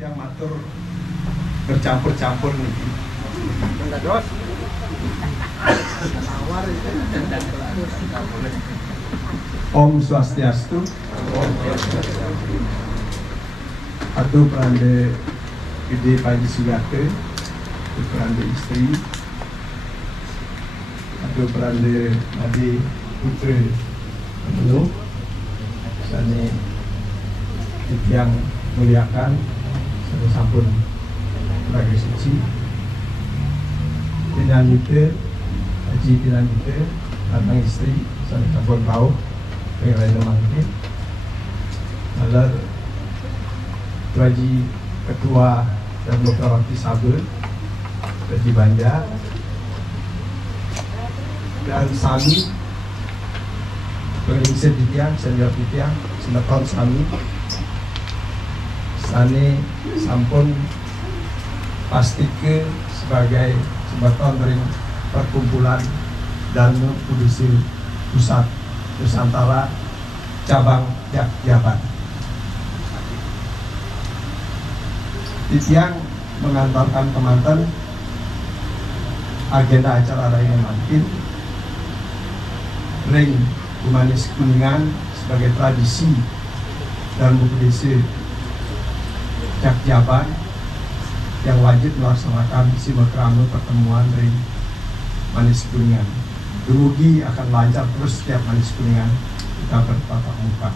yang matur bercampur-campur nih. Om Swastiastu. Atu Prande Gede Panji Sugate, Atu Prande istri, Atu Prande Adi Putri Anu, sani yang muliakan sampun sebagai suci pinanite haji pinanite datang istri sani campur bau pengen mangke alar haji ketua dan beberapa sahabat haji Banjar dan sami penginsir titiang senior titiang sinetron sami sani sampun pastike sebagai sebaton dari perkumpulan dan produksi pusat Nusantara cabang Jabat. Titiang mengantarkan kemanten agenda acara lainnya makin ring humanis kuningan sebagai tradisi dan budaya Jabat yang wajib melaksanakan silaturahmi pertemuan ring manis kuningan. Dumugi akan lancar terus setiap manis kuningan kita bertatap muka.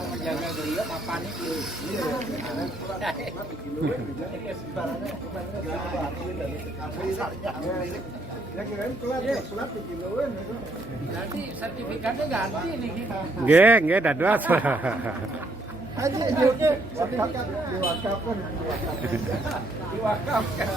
yang menjaga beliau papan itu. Nanti sertifikatnya ganti nih kita. Nggih, dados. Haji diwakafkan. Diwakafkan.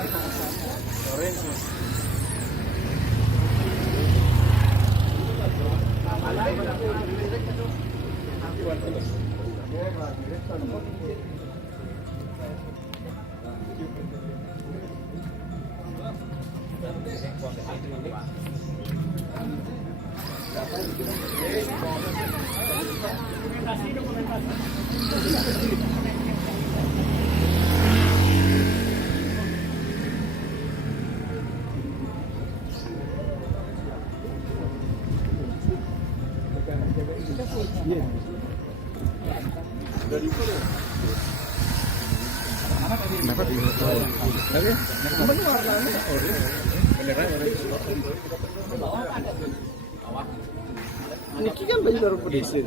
Ini kan baju baru pedisi.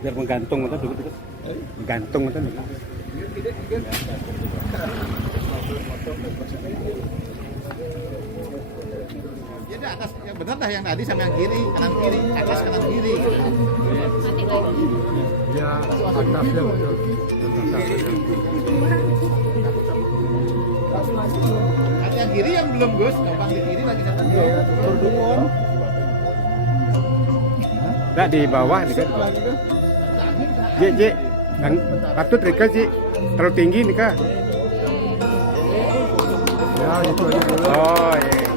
Biar menggantung atau dulu. Gantung atau dulu. Jadi atas yang benar dah yang tadi sama yang kiri, kanan kiri, atas kanan kiri. Ya, atasnya betul. Ada yang kiri yang belum Gus, gampang di kiri lagi kanan kiri. Berdungon. Enggak di bawah nih kan. Ji, yang patut Rika Ji. Terlalu tinggi nih Kak. Ya, itu aja dulu. Oh, iya.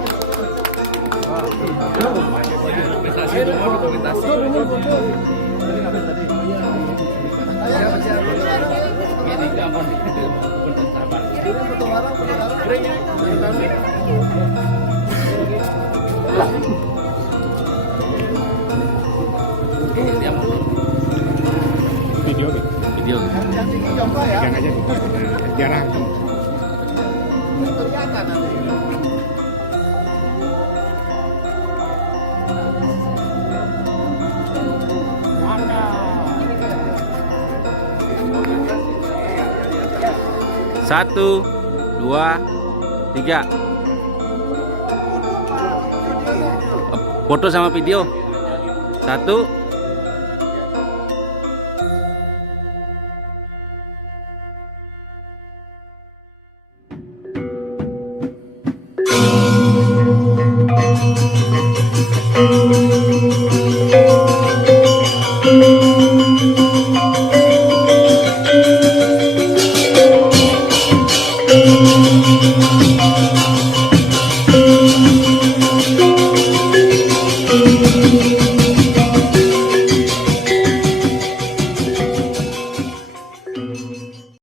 Video nih. Video. Yang tinggi jomplang ya. Jangan aja. Jarang. Kelihatan nanti. Satu, dua, tiga. Foto sama video. Satu. Thank you.